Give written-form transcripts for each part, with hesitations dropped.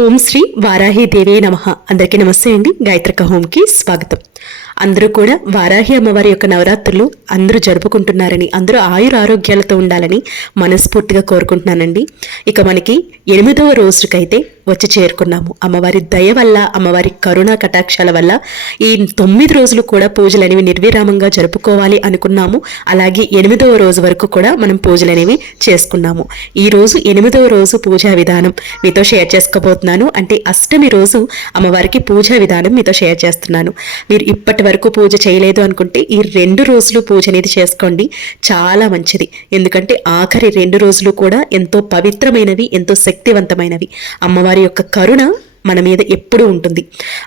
ఓం శ్రీ వారాహి దేవే నమః. అందరికీ నమస్తే అండి. గాయత్రిక హోమ్కి స్వాగతం. అందరూ కూడా వారాహి అమ్మవారి యొక్క నవరాత్రులు అందరూ జరుపుకుంటున్నారని, అందరూ ఆయుర ఆరోగ్యాలతో ఉండాలని మనస్ఫూర్తిగా కోరుకుంటున్నానండి. ఇక మనకి 8వ రోజుకైతే వచ్చి చేరుకున్నాము. అమ్మవారి దయ వల్ల, అమ్మవారి కరుణా కటాక్షాల వల్ల ఈ 9 రోజులు కూడా పూజలు అనేవి నిర్విరామంగా జరుపుకోవాలి అనుకున్నాము. అలాగే 8వ రోజు వరకు కూడా మనం పూజలు అనేవి చేసుకున్నాము. ఈ రోజు 8వ రోజు పూజా విధానం మీతో షేర్ చేసుకోబోతున్నాను. అంటే అష్టమి రోజు అమ్మవారికి పూజా విధానం మీతో షేర్ చేస్తున్నాను. మీరు ఇప్పటి వరకు పూజ చేయలేదు అనుకుంటే ఈ 2 రోజులు పూజ అనేది చేసుకోండి, చాలా మంచిది. ఎందుకంటే ఆఖరి 2 రోజులు కూడా ఎంతో పవిత్రమైనవి, ఎంతో శక్తివంతమైనవి. అమ్మవారి యొక్క కరుణ మన మీద ఎప్పుడూ ఉంటుంది.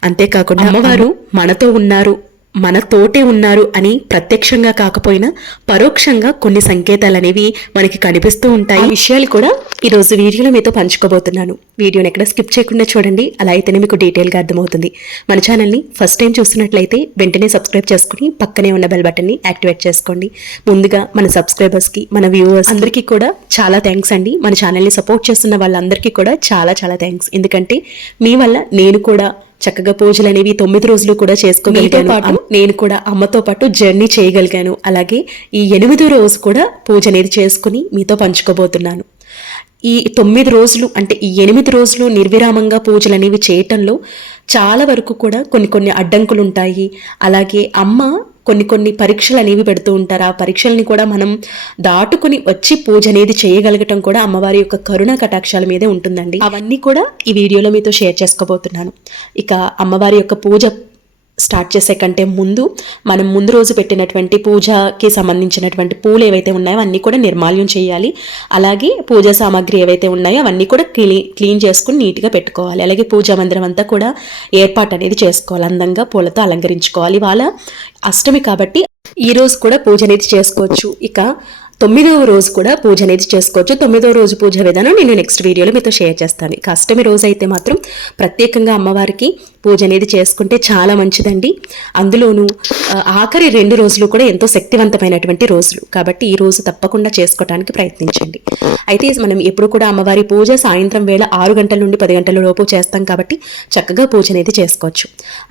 అంతేకాకుండా అమ్మవారు మనతో ఉన్నారు, మనతోటే ఉన్నారు అని ప్రత్యక్షంగా కాకపోయినా పరోక్షంగా కొన్ని సంకేతాలు అనేవి మనకి కనిపిస్తూ ఉంటాయి. ఆ విషయాలు కూడా ఈరోజు వీడియోలో మీతో పంచుకోబోతున్నాను. వీడియోని ఎక్కడ స్కిప్ చేయకుండా చూడండి, అలా అయితేనే మీకు డీటెయిల్గా అర్థమవుతుంది. మన ఛానల్ని ఫస్ట్ టైం చూస్తున్నట్లయితే వెంటనే సబ్స్క్రైబ్ చేసుకుని పక్కనే ఉన్న బెల్ బటన్ని యాక్టివేట్ చేసుకోండి. ముందుగా మన సబ్స్క్రైబర్స్కి, మన వ్యూవర్స్ అందరికీ కూడా చాలా థ్యాంక్స్ అండి. మన ఛానల్ని సపోర్ట్ చేస్తున్న వాళ్ళందరికీ కూడా చాలా చాలా థ్యాంక్స్. ఎందుకంటే మీ వల్ల నేను కూడా చక్కగా పూజలు అనేవి 9 రోజులు కూడా చేసుకోగలిగాను. నేను కూడా అమ్మతో పాటు జర్నీ చేయగలిగాను. అలాగే ఈ 8వ రోజు కూడా పూజ అనేది చేసుకుని మీతో పంచుకోబోతున్నాను. ఈ 9 రోజులు అంటే ఈ 8 రోజులు నిర్విరామంగా పూజలు అనేవి చేయటంలో చాలా వరకు కూడా కొన్ని అడ్డంకులు ఉంటాయి. అలాగే అమ్మ కొన్ని పరీక్షలు అనేవి పెడుతూ ఉంటారు. ఆ పరీక్షల్ని కూడా మనం దాటుకుని వచ్చి పూజ అనేది చేయగలగటం కూడా అమ్మవారి యొక్క కరుణ కటాక్షాల మీదే ఉంటుందండి. అవన్నీ కూడా ఈ వీడియోలో మీతో షేర్ చేసుకోబోతున్నాను. ఇక అమ్మవారి యొక్క పూజ స్టార్ట్ చేసే కంటే ముందు మనం ముందు రోజు పెట్టినటువంటి పూజకి సంబంధించినటువంటి పూలు ఏవైతే ఉన్నాయో అన్నీ కూడా నిర్మాల్యం చేయాలి. అలాగే పూజా సామాగ్రి ఏవైతే ఉన్నాయో అవన్నీ కూడా క్లీన్ చేసుకుని నీట్గా పెట్టుకోవాలి. అలాగే పూజా మందిరం అంతా కూడా ఏర్పాటు అనేది చేసుకోవాలి, అందంగా పూలతో అలంకరించుకోవాలి. వాళ్ళ అష్టమి కాబట్టి ఈ రోజు కూడా పూజ అనేది చేసుకోవచ్చు. ఇక 9వ రోజు కూడా పూజ అనేది చేసుకోవచ్చు. 9వ రోజు పూజ విధానం నేను నెక్స్ట్ వీడియోలో మీతో షేర్ చేస్తాను. ఇక అష్టమి రోజు అయితే మాత్రం ప్రత్యేకంగా అమ్మవారికి పూజ అనేది చేసుకుంటే చాలా మంచిదండి. అందులోనూ ఆఖరి 2 రోజులు కూడా ఎంతో శక్తివంతమైనటువంటి రోజులు కాబట్టి ఈ రోజు తప్పకుండా చేసుకోవడానికి ప్రయత్నించండి. అయితే మనం ఎప్పుడు కూడా అమ్మవారి పూజ సాయంత్రం వేళ 6 గంటల నుండి 10 గంటల లోపు చేస్తాం కాబట్టి చక్కగా పూజ అనేది చేసుకోవచ్చు.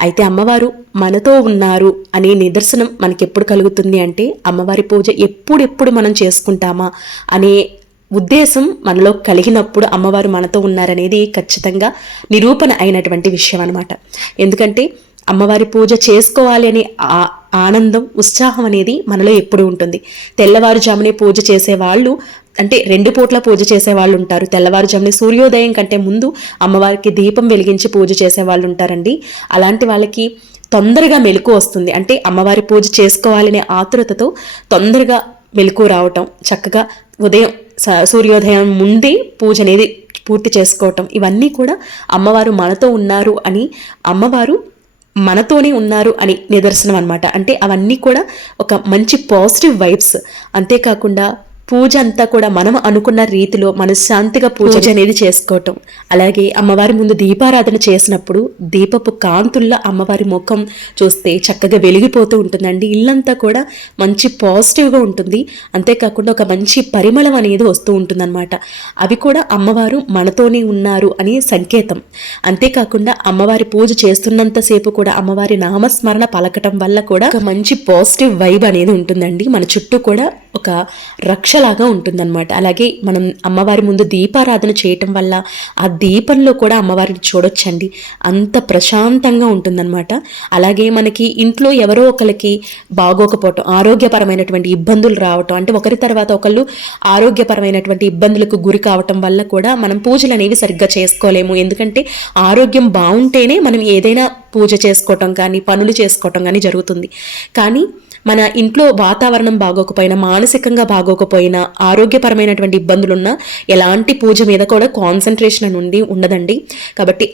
అయితే అమ్మవారు మనతో ఉన్నారు అనే నిదర్శనం మనకి ఎప్పుడు కలుగుతుంది అంటే అమ్మవారి పూజ ఎప్పుడెప్పుడు మనం చేసుకుంటామా అనే ఉద్దేశం మనలో కలిగినప్పుడు అమ్మవారు మనతో ఉన్నారనేది ఖచ్చితంగా నిరూపణ అయినటువంటి విషయం అన్నమాట. ఎందుకంటే అమ్మవారి పూజ చేసుకోవాలి అనే ఆనందం, ఉత్సాహం అనేది మనలో ఎప్పుడు ఉంటుంది. తెల్లవారుజామునే పూజ చేసేవాళ్ళు అంటే 2 పూట్ల పూజ చేసేవాళ్ళు ఉంటారు. తెల్లవారుజామునే సూర్యోదయం కంటే ముందు అమ్మవారికి దీపం వెలిగించి పూజ చేసేవాళ్ళు ఉంటారండి. అలాంటి వాళ్ళకి తొందరగా మెలకు వస్తుంది. అంటే అమ్మవారి పూజ చేసుకోవాలనే ఆతురతతో తొందరగా మెలకు రావటం, చక్కగా ఉదయం సూర్యోదయం ముందే పూజ అనేది పూర్తి చేసుకోవటం, ఇవన్నీ కూడా అమ్మవారు మనతో ఉన్నారు అని, అమ్మవారు మనతోనే ఉన్నారు అని నిదర్శనం అనమాట. అంటే అవన్నీ కూడా ఒక మంచి పాజిటివ్ వైబ్స్. అంతేకాకుండా పూజ అంతా కూడా మనం అనుకున్న రీతిలో మనశ్శాంతిగా పూజ అనేది చేసుకోవటం. అలాగే అమ్మవారి ముందు దీపారాధన చేసినప్పుడు దీపపు కాంతుల్లో అమ్మవారి ముఖం చూస్తే చక్కగా వెలిగిపోతూ ఉంటుందండి. ఇల్లంతా కూడా మంచి పాజిటివ్గా ఉంటుంది. అంతేకాకుండా ఒక మంచి పరిమళం అనేది వస్తూ ఉంటుందన్నమాట. అవి కూడా అమ్మవారు మనతోనే ఉన్నారు అని సంకేతం. అంతేకాకుండా అమ్మవారి పూజ చేస్తున్నంతసేపు కూడా అమ్మవారి నామస్మరణ పలకటం వల్ల కూడా ఒక మంచి పాజిటివ్ వైబ్ అనేది ఉంటుందండి. మన చుట్టూ కూడా ఒక రక్షలాగా ఉంటుందన్నమాట. అలాగే మనం అమ్మవారి ముందు దీపారాధన చేయటం వల్ల ఆ దీపంలో కూడా అమ్మవారిని చూడొచ్చండి, అంత ప్రశాంతంగా ఉంటుందన్నమాట. అలాగే మనకి ఇంట్లో ఎవరో ఒకరికి బాగోకపోవటం, ఆరోగ్యపరమైనటువంటి ఇబ్బందులు రావటం, అంటే ఒకరి తర్వాత ఒకళ్ళు ఆరోగ్యపరమైనటువంటి ఇబ్బందులకు గురి కావటం వల్ల కూడా మనం పూజలు అనేవి సరిగ్గా చేసుకోలేము. ఎందుకంటే ఆరోగ్యం బాగుంటేనే మనం ఏదైనా పూజ చేసుకోవటం కానీ పనులు చేసుకోవటం కానీ జరుగుతుంది. కానీ మన ఇంట్లో వాతావరణం బాగోకపోయినా, మానసికంగా బాగోకపోయినా, ఆరోగ్యపరమైనటువంటి ఇబ్బందులున్నా ఎలాంటి పూజ మీద కూడా కాన్సన్ట్రేషన్ నుండి ఉండదండి. కాబట్టి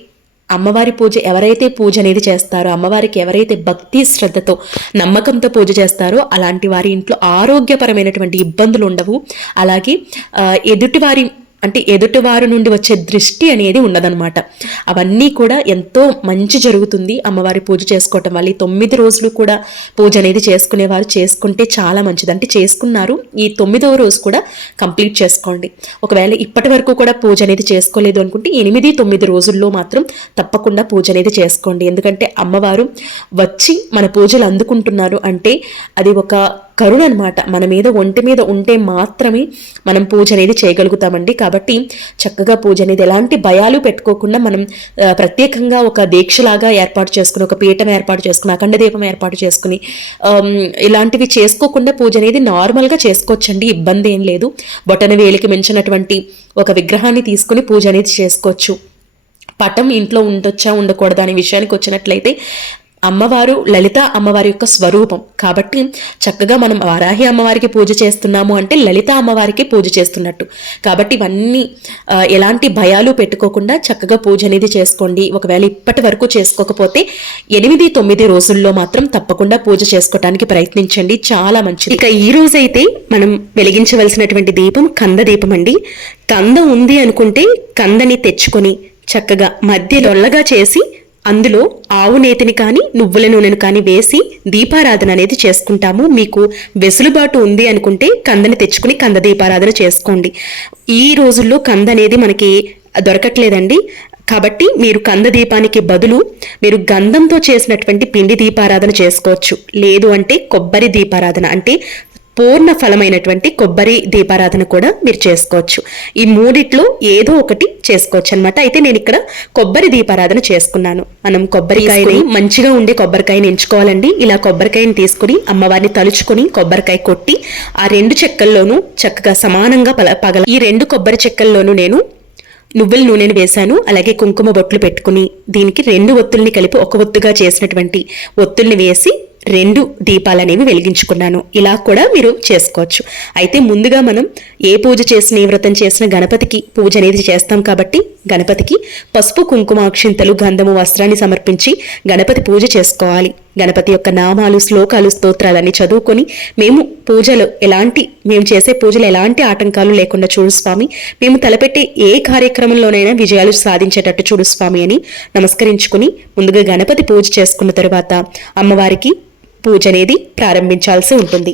అమ్మవారి పూజ ఎవరైతే పూజ అనేది చేస్తారో, అమ్మవారికి ఎవరైతే భక్తి శ్రద్ధతో నమ్మకంతో పూజ చేస్తారో అలాంటి వారి ఇంట్లో ఆరోగ్యపరమైనటువంటి ఇబ్బందులు ఉండవు. అలాగే ఎదుటివారి అంటే ఎదుటివారు నుండి వచ్చే దృష్టి అనేది ఉండదన్నమాట. అవన్నీ కూడా ఎంతో మంచి జరుగుతుంది అమ్మవారి పూజ చేసుకోవటం వల్ల. ఈ 9 రోజులు కూడా పూజ అనేది చేసుకునేవారు చేసుకుంటే చాలా మంచిది. అంటే చేసుకున్నారు, ఈ 9వ రోజు కూడా కంప్లీట్ చేసుకోండి. ఒకవేళ ఇప్పటి వరకు కూడా పూజ అనేది చేసుకోలేదు అనుకుంటే 8, 9 రోజుల్లో మాత్రం తప్పకుండా పూజ అనేది చేసుకోండి. ఎందుకంటే అమ్మవారు వచ్చి మన పూజలు అందుకుంటున్నారు అంటే అది ఒక కరుణ అనమాట. మన మీద ఒంటి మీద ఉంటే మాత్రమే మనం పూజ అనేది చేయగలుగుతామండి. కాబట్టి చక్కగా పూజ అనేది ఎలాంటి భయాలు పెట్టుకోకుండా మనం ప్రత్యేకంగా ఒక దీక్షలాగా ఏర్పాటు చేసుకుని, ఒక పీఠం ఏర్పాటు చేసుకుని, అఖండ దీపం ఏర్పాటు చేసుకుని ఇలాంటివి చేసుకోకుండా పూజ అనేది నార్మల్గా చేసుకోవచ్చండి. ఇబ్బంది ఏం లేదు. బొటన వేలికి మించినటువంటి ఒక విగ్రహాన్ని తీసుకుని పూజ అనేది చేసుకోవచ్చు. పటం ఇంట్లో ఉండొచ్చా ఉండకూడదా అనే విషయానికి వచ్చినట్లయితే అమ్మవారు లలిత అమ్మవారి యొక్క స్వరూపం కాబట్టి చక్కగా మనం వారాహి అమ్మవారికి పూజ చేస్తున్నాము అంటే లలిత అమ్మవారికి పూజ చేస్తున్నట్టు. కాబట్టి ఇవన్నీ ఎలాంటి భయాలు పెట్టుకోకుండా చక్కగా పూజ అనేది చేసుకోండి. ఒకవేళ ఇప్పటి వరకు చేసుకోకపోతే 8, 9 రోజుల్లో మాత్రం తప్పకుండా పూజ చేసుకోవడానికి ప్రయత్నించండి, చాలా మంచిది. ఇక ఈ రోజైతే మనం వెలిగించవలసినటువంటి దీపం కంద దీపం అండి. కంద ఉంది అనుకుంటే కందని తెచ్చుకొని చక్కగా మధ్య డొల్లగా చేసి అందులో ఆవు నేతిని కానీ నువ్వుల నూనెను కానీ వేసి దీపారాధన అనేది చేసుకుంటాము. మీకు వెసులుబాటు ఉంది అనుకుంటే కందని తెచ్చుకుని కంద దీపారాధన చేసుకోండి. ఈ రోజుల్లో కంద అనేది మనకి దొరకట్లేదండి. కాబట్టి మీరు కంద దీపానికి బదులు మీరు గంధంతో చేసినటువంటి పిండి దీపారాధన చేసుకోవచ్చు. లేదు అంటే కొబ్బరి దీపారాధన అంటే పూర్ణ ఫలమైనటువంటి కొబ్బరి దీపారాధన కూడా మీరు చేసుకోవచ్చు. ఈ మూడిట్లో ఏదో ఒకటి చేసుకోవచ్చు అనమాట. అయితే నేను ఇక్కడ కొబ్బరి దీపారాధన చేసుకున్నాను. మనం కొబ్బరికాయని మంచిగా ఉండే కొబ్బరికాయని ఎంచుకోవాలండి. ఇలా కొబ్బరికాయని తీసుకుని అమ్మవారిని తలుచుకొని కొబ్బరికాయ కొట్టి ఆ 2 చెక్కల్లోనూ చక్కగా సమానంగా పగల ఈ 2 కొబ్బరి చెక్కల్లోనూ నేను నువ్వుల నూనెను వేశాను. అలాగే కుంకుమ బొట్లు పెట్టుకుని దీనికి 2 ఒత్తుల్ని కలిపి ఒక ఒత్తుగా చేసినటువంటి ఒత్తుల్ని వేసి 2 దీపాలు అనేవి వెలిగించుకున్నాను. ఇలా కూడా మీరు చేసుకోవచ్చు. అయితే ముందుగా మనం ఏ పూజ చేసిన ఏ వ్రతం చేసిన గణపతికి పూజ అనేది చేస్తాం కాబట్టి గణపతికి పసుపు కుంకుమ అక్షింతలు గంధము వస్త్రాన్ని సమర్పించి గణపతి పూజ చేసుకోవాలి. గణపతి యొక్క నామాలు శ్లోకాలు స్తోత్రాలన్నీ చదువుకొని మేము చేసే పూజలు ఎలాంటి ఆటంకాలు లేకుండా చూడు స్వామి, మేము తలపెట్టే ఏ కార్యక్రమంలోనైనా విజయాలు సాధించేటట్టు చూడు స్వామి అని నమస్కరించుకుని ముందుగా గణపతి పూజ చేసుకున్న తరువాత అమ్మవారికి పూజ అనేది ప్రారంభించాల్సి ఉంటుంది.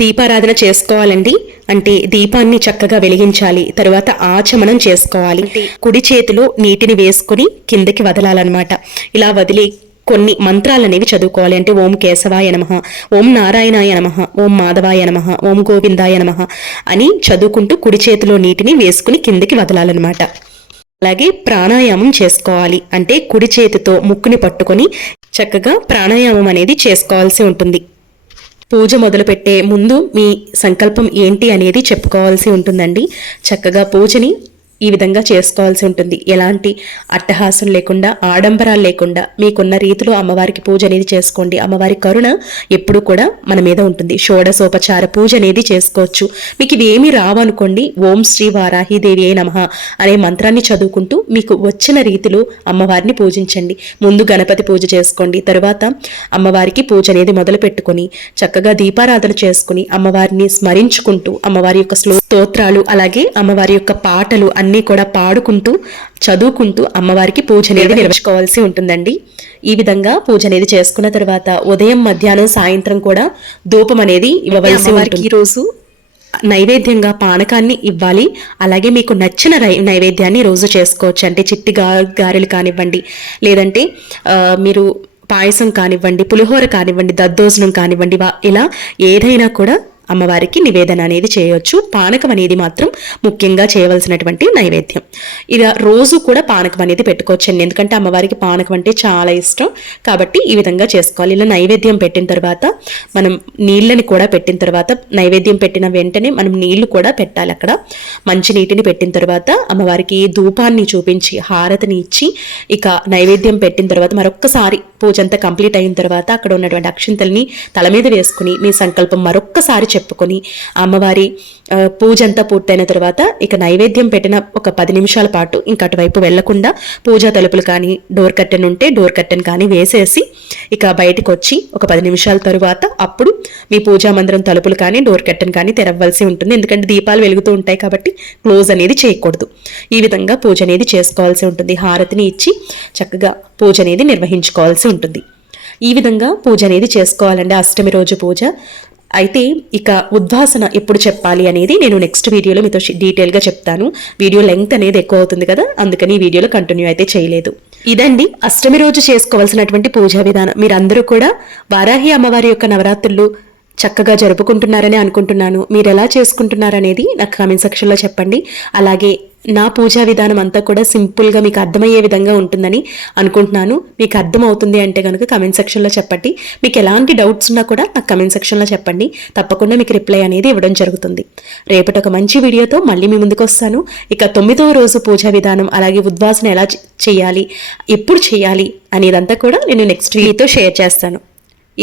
దీపారాధన చేసుకోవాలండి అంటే దీపాన్ని చక్కగా వెలిగించాలి. తరువాత ఆచమనం చేసుకోవాలి. కుడి చేతిలో నీటిని వేసుకుని కిందకి వదలాలన్నమాట. ఇలా వదిలి కొన్ని మంత్రాలు అనేవి చదువుకోవాలి. అంటే ఓం కేశవాయ నమః, ఓం నారాయణాయ నమః, ఓం మాధవాయ నమః, ఓం గోవిందాయ నమః అని చదువుకుంటూ కుడి చేతిలో నీటిని వేసుకుని కిందకి వదలాలన్నమాట. అలాగే ప్రాణాయామం చేసుకోవాలి. అంటే కుడి చేతితో ముక్కుని పట్టుకొని చక్కగా ప్రాణాయామం అనేది చేసుకోవాల్సి ఉంటుంది. పూజ మొదలుపెట్టే ముందు మీ సంకల్పం ఏంటి అనేది చెప్పుకోవాల్సి ఉంటుందండి. చక్కగా పూజని ఈ విధంగా చేసుకోవాల్సి ఉంటుంది. ఎలాంటి అట్టహాసం లేకుండా ఆడంబరాలు లేకుండా మీకున్న రీతిలో అమ్మవారికి పూజ అనేది చేసుకోండి. అమ్మవారి కరుణ ఎప్పుడు కూడా మన మీద ఉంటుంది. షోడశోపచార పూజ అనేది చేసుకోవచ్చు. మీకు ఇవేమీ రావనుకోండి, ఓం శ్రీ వారాహిదేవి నమః అనే మంత్రాన్ని చదువుకుంటూ మీకు వచ్చిన రీతిలో అమ్మవారిని పూజించండి. ముందు గణపతి పూజ చేసుకోండి. తర్వాత అమ్మవారికి పూజ అనేది మొదలు పెట్టుకొని చక్కగా దీపారాధన చేసుకుని అమ్మవారిని స్మరించుకుంటూ అమ్మవారి యొక్క స్తోత్రాలు అలాగే అమ్మవారి యొక్క పాటలు అన్నీ కూడా పాడుకుంటూ చదువుకుంటూ అమ్మవారికి పూజ అనేది నిర్వహించుకోవాల్సి ఉంటుందండి. ఈ విధంగా పూజ అనేది చేసుకున్న తర్వాత ఉదయం మధ్యాహ్నం సాయంత్రం కూడా ధూపం అనేది ఇవ్వవలసి ఉంటుంది. ఈరోజు నైవేద్యంగా పానకాన్ని ఇవ్వాలి. అలాగే మీకు నచ్చిన నైవేద్యాన్ని రోజు చేసుకోవచ్చు. అంటే చిట్టి గారెలు కానివ్వండి, లేదంటే మీరు పాయసం కానివ్వండి, పులిహోర కానివ్వండి, దద్దోజనం కానివ్వండి, ఇలా ఏదైనా కూడా అమ్మవారికి నివేదన అనేది చేయవచ్చు. పానకం అనేది మాత్రం ముఖ్యంగా చేయవలసినటువంటి నైవేద్యం. ఇలా రోజు కూడా పానకం అనేది పెట్టుకోవచ్చండి. ఎందుకంటే అమ్మవారికి పానకం అంటే చాలా ఇష్టం కాబట్టి ఈ విధంగా చేసుకోవాలి. ఇలా నైవేద్యం పెట్టిన తర్వాత మనం నీళ్ళని కూడా పెట్టిన తర్వాత నైవేద్యం పెట్టిన వెంటనే మనం నీళ్లు కూడా పెట్టాలి. అక్కడ మంచి నీటిని పెట్టిన తర్వాత అమ్మవారికి ధూపాన్ని చూపించి హారతిని ఇచ్చి ఇక నైవేద్యం పెట్టిన తర్వాత మరొక్కసారి పూజ అంతా కంప్లీట్ అయిన తర్వాత అక్కడ ఉన్నటువంటి అక్షింతల్ని తల మీద వేసుకుని మీ సంకల్పం మరొక్కసారి చెప్పుకొని అమ్మవారి పూజ అంతా పూర్తయిన తర్వాత ఇక నైవేద్యం పెట్టిన ఒక 10 నిమిషాల పాటు ఇంకా అటువైపు వెళ్లకుండా పూజా తలుపులు కానీ డోర్ కర్టెన్ ఉంటే డోర్ కర్టెన్ కానీ వేసేసి ఇక బయటకు వచ్చి ఒక 10 నిమిషాల తరువాత అప్పుడు మీ పూజా మందిరం తలుపులు కానీ డోర్ కర్టెన్ కానీ తెరవలసి ఉంటుంది. ఎందుకంటే దీపాలు వెలుగుతూ ఉంటాయి కాబట్టి క్లోజ్ అనేది చేయకూడదు. ఈ విధంగా పూజ అనేది చేసుకోవాల్సి ఉంటుంది. హారతిని ఇచ్చి చక్కగా పూజ అనేది నిర్వహించుకోవాల్సి ఉంటుంది. ఈ విధంగా పూజ అనేది చేసుకోవాలండి అష్టమి రోజు పూజ. అయితే ఇక ఉద్వాసన ఎప్పుడు చెప్పాలి అనేది నేను నెక్స్ట్ వీడియోలో మీతో డీటెయిల్గా చెప్తాను. వీడియో లెంగ్త్ అనేది ఎక్కువ అవుతుంది కదా, అందుకని ఈ వీడియోలో కంటిన్యూ అయితే చేయలేదు. ఇదండి అష్టమి రోజు చేసుకోవాల్సినటువంటి పూజా విధానం. మీరందరూ కూడా వారాహి అమ్మవారి యొక్క నవరాత్రులు చక్కగా జరుపుకుంటున్నారని అనుకుంటున్నాను. మీరు ఎలా చేసుకుంటున్నారనేది నాకు కామెంట్ సెక్షన్లో చెప్పండి. అలాగే నా పూజా విధానం అంతా కూడా సింపుల్గా మీకు అర్థమయ్యే విధంగా ఉంటుందని అనుకుంటున్నాను. మీకు అర్థం అవుతుంది అంటే కనుక కామెంట్ సెక్షన్లో చెప్పండి. మీకు ఎలాంటి డౌట్స్ ఉన్నా కూడా నాకు కామెంట్ సెక్షన్లో చెప్పండి. తప్పకుండా మీకు రిప్లై అనేది ఇవ్వడం జరుగుతుంది. రేపటి ఒక మంచి వీడియోతో మళ్ళీ మీ ముందుకు వస్తాను. ఇక 9వ రోజు పూజా విధానం అలాగే ఉద్వాసన ఎలా చేయాలి, ఎప్పుడు చేయాలి అనేదంతా కూడా నేను నెక్స్ట్ వీడియోతో షేర్ చేస్తాను.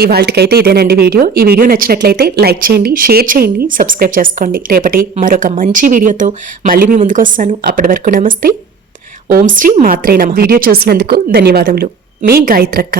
ఇవాళకైతే ఇదేనండి వీడియో. ఈ వీడియో నచ్చినట్లయితే లైక్ చేయండి, షేర్ చేయండి, సబ్స్క్రైబ్ చేసుకోండి. రేపటి మరొక మంచి వీడియోతో మళ్ళీ మీ ముందుకు వస్తాను. అప్పటి వరకు నమస్తే. ఓం శ్రీ మాత్రే నమః. వీడియో చూసినందుకు ధన్యవాదములు. మీ గాయత్రక్క.